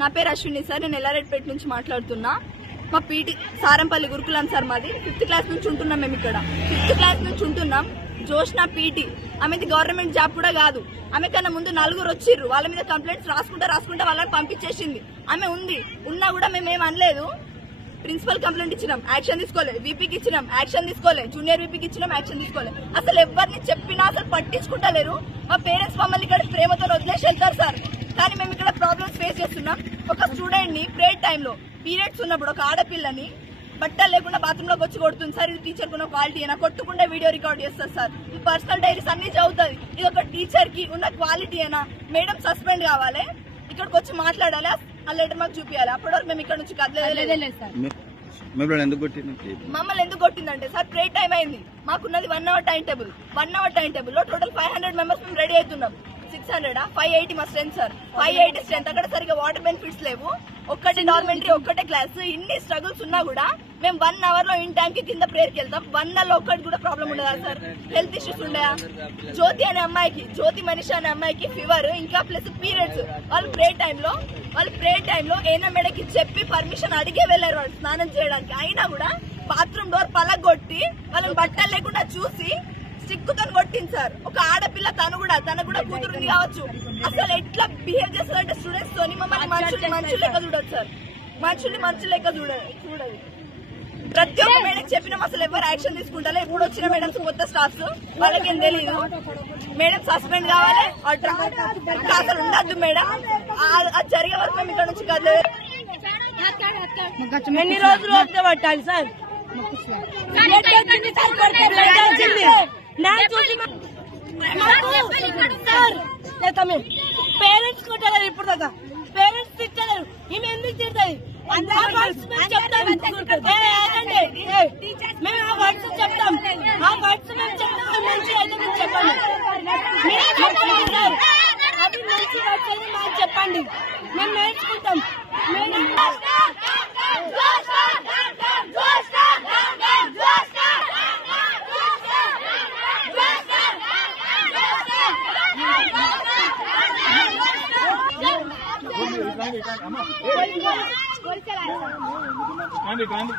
నా పేరు అశ్విని సార్, నేను ఎల్లారెడ్డిపేట నుంచి మాట్లాడుతున్నా. మా పీటీ సారంపల్లి గురుకులం సార్ మాది. 5th క్లాస్ నుంచి ఉంటున్నాం మేము ఇక్కడ. 5th క్లాస్ నుంచి ఉంటున్నాం. జోష్నా పీటీ, ఆమెది గవర్నమెంట్ జాబ్ కూడా కాదు. ఆమె కన్నా ముందు 4 వచ్చిర్రు. వాళ్ళ మీద కంప్లైంట్స్ రాసుకుంటా వాళ్ళని పంపించేసింది. ఆమె ఉన్నా కూడా మేమేం అనలేదు. ప్రిన్సిపల్ కంప్లైంట్ ఇచ్చినాం, యాక్షన్ తీసుకోలే. వీపీకి ఇచ్చినాం, యాక్షన్ తీసుకోలే. జూనియర్ వీపీకి ఇచ్చినాం, యాక్షన్ తీసుకోలే. అసలు ఎవరిని చెప్పినా అసలు పట్టించుకుంటలేరు. మా పేరెంట్స్ మమ్మల్ని ఇక్కడ ప్రేమతో వదిలేసి వెళ్తారు సార్. కానీ మేము ఇక్కడ ప్రాబ్లమ్స్ ఫేస్ చేస్తున్నాం. ఒక స్టూడెంట్ ని ప్రేయర్ టైంలో పీరియడ్స్ ఉన్నప్పుడు ఒక ఆడపిల్లని బట్టలు లేకుండా బాత్రూమ్ లోకి వచ్చి కొడుతుంది సార్. ఇది టీచర్ కున్న క్వాలిటీ అయినా కొట్టుకుంటే వీడియో రికార్డ్ చేస్తారు సార్. ఈ పర్సనల్ డైరీస్ అన్ని చదువుతుంది. ఇది ఒక టీచర్ కి ఉన్న క్వాలిటీ అయినా. మేడం సస్పెండ్ కావాలి, ఇక్కడికి వచ్చి మాట్లాడాలి, ఆ లెటర్ మాకు చూపించాలి. అప్పటి వరకు మేము ఇక్కడ నుంచి కదలేదు సార్. మమ్మల్ని ఎందుకు కొట్టిందంటే సార్, ప్రే టైం అయింది. మాకున్నది 1 hour time table. 1 hour time table లో టోటల్ 500 మెంబర్స్ మేము రెడీ అవుతున్నాం. 600 580 మా స్ట్రెంత్ సార్. 580 స్ట్రెంత్. అక్కడ సరిగా వాటర్ బెనిఫిట్స్ లేవు. ఒక్కటే డార్మెంటరీ, ఒక్కటే క్లాస్. ఇన్ని స్ట్రగుల్స్ ఉన్నా కూడా మేము 1 hour లో ఇన్ టైం కి కింద ప్రేయర్కి వెళ్తాం. 1 hour లో ఒక్కటి కూడా ప్రాబ్లం ఉండదా సార్? హెల్త్ ఇష్యూస్ ఉండయా? జ్యోతి అనే అమ్మాయికి, జ్యోతి మనిషి అనే అమ్మాయికి ఫీవర్, ఇంకా ప్లస్ పీరియడ్స్. వాళ్ళు ప్రే టైంలో ఏనా మేడకి చెప్పి పర్మిషన్ అడిగే వెళ్లారు వాళ్ళు స్నానం చేయడానికి. అయినా కూడా బాత్రూమ్ డోర్ పలగొట్టి వాళ్ళని బట్టలు లేకుండా చూసి సిక్కుతో కొట్టింది సార్. ఒక ఆడపిల్ల, తను కూడా కూతురుంది కావచ్చు. అసలు ఎట్లా బిహేవ్ చేస్తారంటే స్టూడెంట్స్ తోని మమ్మల్ని మనుషులు లెక్క చూడదు సార్. మనుషులు లెక్క చూడదు. ప్రతి ఒక్క మేడం చెప్పినాం, అసలు ఎవరు యాక్షన్ తీసుకుంటారో. ఇప్పుడు వచ్చిన మేడమ్స్ కొత్త స్టాఫ్స్, వాళ్ళకేం తెలియదు. మేడం సస్పెండ్ కావాలి, అసలు ఉండద్దు మేడం. అది జరిగే వరకు మేము ఇక్కడ నుంచి కదలేదు. ఎన్ని రోజులు వస్తే పట్టాలి సార్? పేరెంట్స్ కొట్టారు ఇప్పుడు దాకా. పేరెంట్స్ తిట్టలేరు. ఈమె ఎందుకు తిడతాయి? మేము ఆ వర్డ్స్ చెప్తాం. ఆ వర్డ్స్ మేము చెప్తాం. మంచి అయితే మేము చెప్పండి. అది మంచి వర్డ్స్ అయితే మాకు చెప్పండి, మేము నేర్చుకుంటాం. చెప్పాలి.